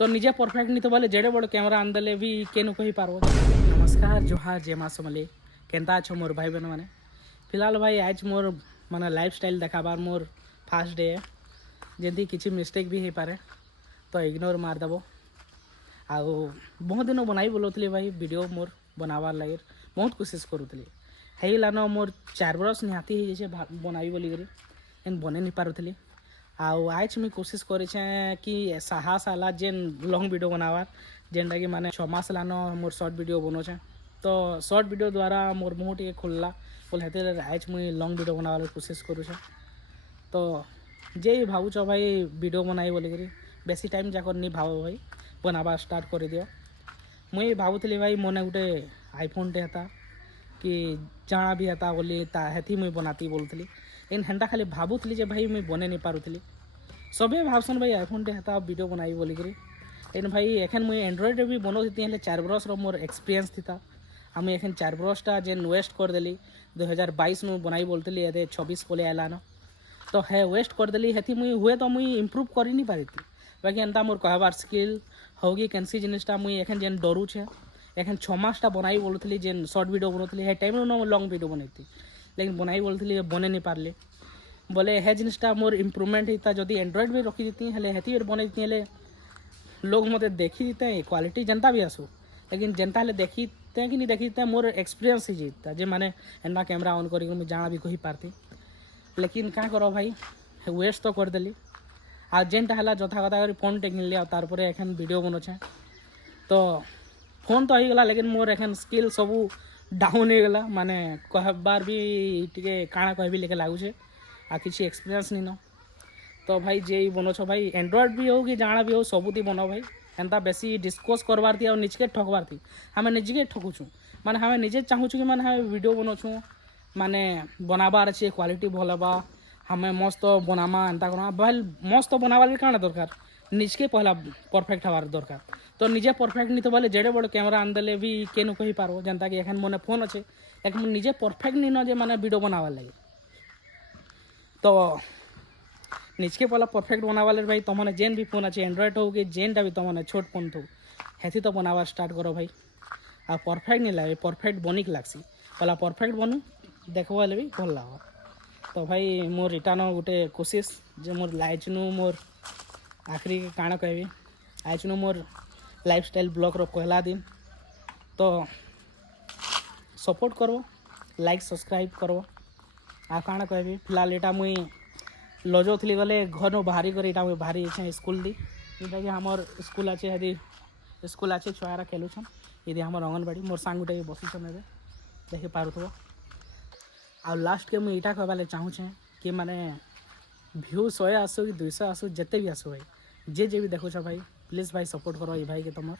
तो निजे परफेक्ट नहीं तो बोले जेड़े बड़ कैमरा आनदेले भी केनु कही पार्बो। नमस्कार जोहार जय माँ समले केन्ता अच्छो मोर भाई बहन मैंने फिलहाल भाई आज मोर माने लाइफ स्टाइल देखाबार मोर फास्ट डे है जदि किसी मिस्टेक भी हो पारे तो इग्नोर मारदेव। आउ बहुत दिन बनाई बोलूली भाई वीडियो मोर बनाबार लगे बहुत कोशिश करूली हैलान मोर 4 बरस निहाती हो जाए बनाई बोलिक बने नहीं पारुली। आउ आज मुझे कोशिश करे कि साहस आला जेन लॉन्ग वीडियो बनावार जेनटा कि माने 6 मास लान मोर शॉर्ट वीडियो बनौचे तो शॉर्ट वीडियो द्वारा मोर मुँह टे खोलला बोले हेते आज मुझे लॉन्ग वीडियो बनावार कोशिश करूचे। तो जे भावुच भाई वीडियो बनाई बोलिक बेसी टाइम जाकर नहीं भाव भाई बनावा स्टार्ट कर दियो। मुई भावुली भाई मने गोटे आईफोन टे था कि जाना भी था बोली हेथी मुई बनाती बोलूली इन हेन्टा खाली भावुली जे भाई मुई बने नहीं पारुली सबे भावसन भाई आईफोन टे था वीडियो बनाई बोलिक इन भाई एखन मुई एंड्रॉइड भी बनौती 4 बरस मोर एक्सपीरियंस थी आ मुई एखन 4 बरसटा जेन वेस्ट करदेली 2022 में बनाई बोलती ये 26 पले आलान तो है वेस्ट करदेली हेथी मुई हुए तो मुई इम्प्रूव कर नहीं पारी बाकी एंता मोर कहबार स्किल होगी कैंसी जिनिसटा मुई एखन जेन डरुछे एखन 6 मासटा बनाई बोलूली जेन शॉर्ट वीडियो बनौली है टाइम न लॉन्ग वीडियो बनती लेकिन बनाई बोलती बने नहीं पारली बोले है जिनिसटा मोर इम्प्रूवमेंट होता जदि एंड्रॉइड भी रखी देती हेले हेती बनती हेले लोग मत देखी देते क्वालिटी जनता भी आसू लेकिन जनता हेले देखीते कि नहीं देखीते मोर एक्सपीरियंस ही जीतता जे माने एंता कैमरा ऑन कर मुझे जाना भी कही पारती लेकिन क्या करो भाई वेस्ट तो करदेली आ जेनटा है जथा कथा कर फोन टे किनली तारपर एखन वीडियो बनौचे तो फोन तो होगला लेकिन मोर एखन स्किल सबू डाउन होगला माने कहबार भी टे काଣା कहबी लेके लगुचे आ किसी एक्सपीरियंस नहीं न तो भाई जे बनौछ भाई एंड्रॉइड भी हो कि जाना भी हो सबुती बनाओ भाई एंता बेसी डिस्कस करवार थी और निजके ठकबार थी हमें निजके ठकुचु माने हमें निजे चाहूँ कि माने हमें वीडियो बनौछुँ माने बनाबार अच्छे क्वालिटी भल बा हमें मस्त बनामा एंता करमा भाई मस्त बनाबार भी काଣା दरकार निजके पहला परफेक्ट हबार दरकार तो निजे परफेक्ट नहीं तो बोले जेड़े बड़ कैमरा आनदेले भी केनु कही पार्बो जेनता कि एखन मने फोन अच्छे एक निजे परफेक्ट नहीं न जे माने वीडियो बनाबार लगे तो निजके पहला परफेक्ट बनावाले भाई तुमने जेन भी फोन अच्छे एंड्रॉइड हो कि जेनटा भी तुमने छोट फोन थो हेथी तो बनावा स्टार्ट करो भाई आ परफेक्ट नहीं लगे परफेक्ट बनिक लागसी पहला परफेक्ट बनू देखो भी भल लग तो भाई मोर रिटर्न गोटे कोशिश जे मोर लाइचनु मोर आखिरी काଣା कहबी आइचनु मोर लाइफ स्टाइल ब्लॉग पहला दिन तो सपोर्ट करो लाइक सब्सक्राइब करो आ काଣା कहबी फिलहाल एटा मुई लजौली गले घर बाहरी कर मुझे बाहरी इच्छा स्कूल दी जोटा कि हमार स्कूल अच्छे यदि स्कूल अच्छे छुआरा खेलुछन यदि हमार अंगनबाड़ी मोर सांग गोटे बसीछन ए देखी पारुथबो आ लास्ट के मुझे यहाँ कहबाले चाहूँचे कि माने व्यू 100 आसू कि 200 आसू जिते भी आसू भाई जे भी देखुछ भाई प्लीज़ भाई सपोर्ट करो ये भाई के तुम